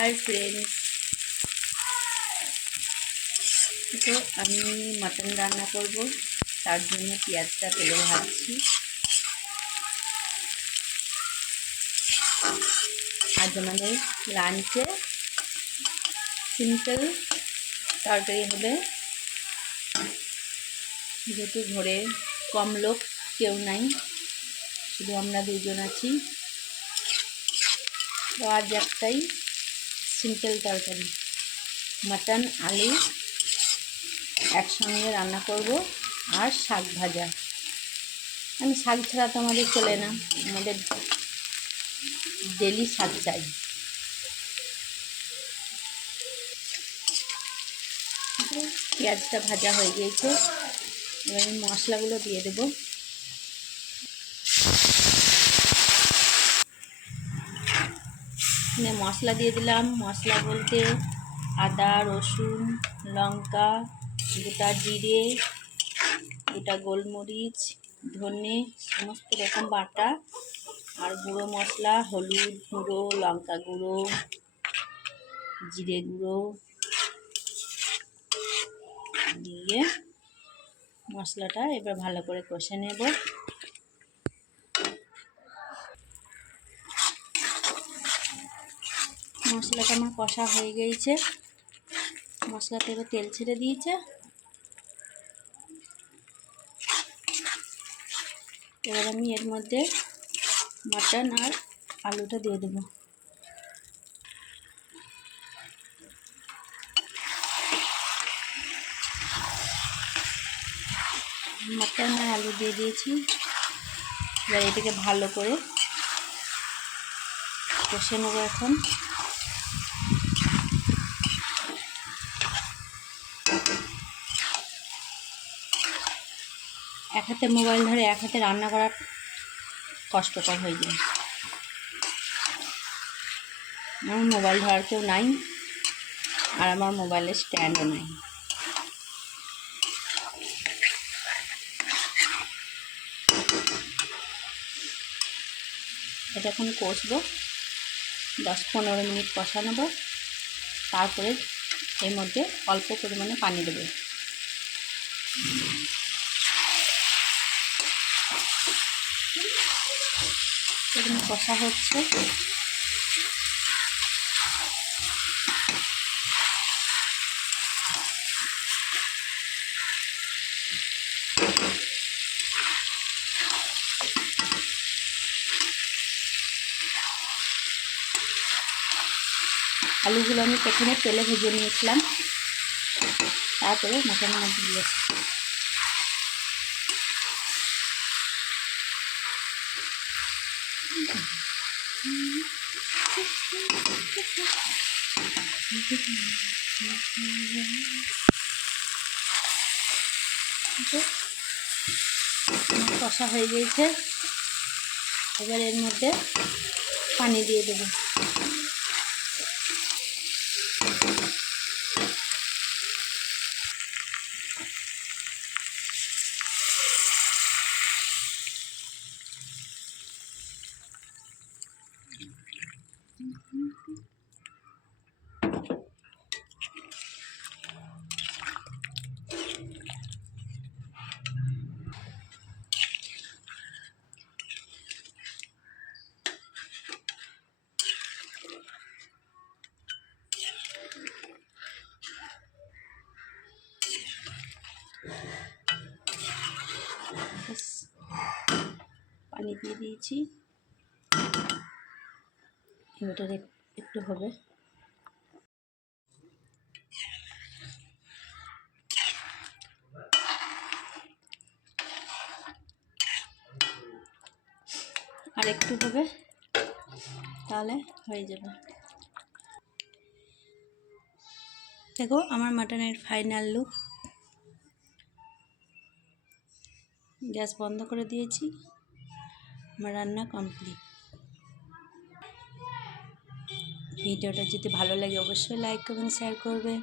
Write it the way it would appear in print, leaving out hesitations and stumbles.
Hi friends, तो আমি mutton রান্না করব। তার জন্য পেঁয়াজটা তেলে ভাজছি। আজ আমাদের লাঞ্চে সিম্পল তরকারি হবে, যেহেতু ঘরে কম লোক, কেউ নাই, শুধু আমরা দুজন আছি। তো আজ একটাই সিম্পল তরকারি, মাটন আলু একসঙ্গে রান্না করব, আর শাক ভাজা। আমি শাক ছাড়া তো আমাদের চলে না, আমাদের ডেলি শাক চাই। পেঁয়াজটা ভাজা হয়ে গিয়েছে, এবার আমি মশলাগুলো দিয়ে দেব। মশলা দিয়ে দিলাম। মশলা বলতে আদা, রসুন, লঙ্কা, গোটা জিরে, গোটা গোলমরিচ, ধনে, সমস্ত রকম বাটা, আর গুঁড়ো মশলা, হলুদ গুঁড়ো, লঙ্কা গুঁড়ো, জিরে গুঁড়ো দিয়ে মশলাটা এবার ভালো করে কষে নেব। মশলাটা আমার কষা হয়ে গিয়েছে, মশলাটা এবার তেল ছেড়ে দিয়েছে। এবার আমি এর মধ্যে মাটন আর আলুটা দিয়ে দেব। মাটন আর আলু দিয়ে দিয়েছি। এবার এটাকে ভালো করে কষে নেব। এখন এক হাতে মোবাইল ধরে এক হাতে রান্না করা কষ্টকর হয়ে যায়। আমার মোবাইল ধরার কেউ নাই, আর আমার মোবাইলের স্ট্যান্ডও নাই। এটা এখন কষবো, 10-15 মিনিট কষা নেব। তারপরে এর মধ্যে অল্প পরিমাণে পানি দেব। এখানে কষা হচ্ছে। আলুগুলো আমি প্রথমে তেলে ভেজে নিয়েছিলাম, তারপরে মাটনের মধ্যে দিয়েছি। কষা হয়ে গিয়েছে, এবার এর মধ্যে পানি দিয়ে দেবো। পানি দিয়ে দিয়েছি, এটা একটু হবে। আর একটু হবে, তাহলে হয়ে যাবে। দেখো আমার মাটনের ফাইনাল লুক। গ্যাস বন্ধ করে দিয়েছি, আমার রান্না কমপ্লিট। ভিডিওটা যদি ভালো লাগে অবশ্যই লাইক করবেন, শেয়ার করবে।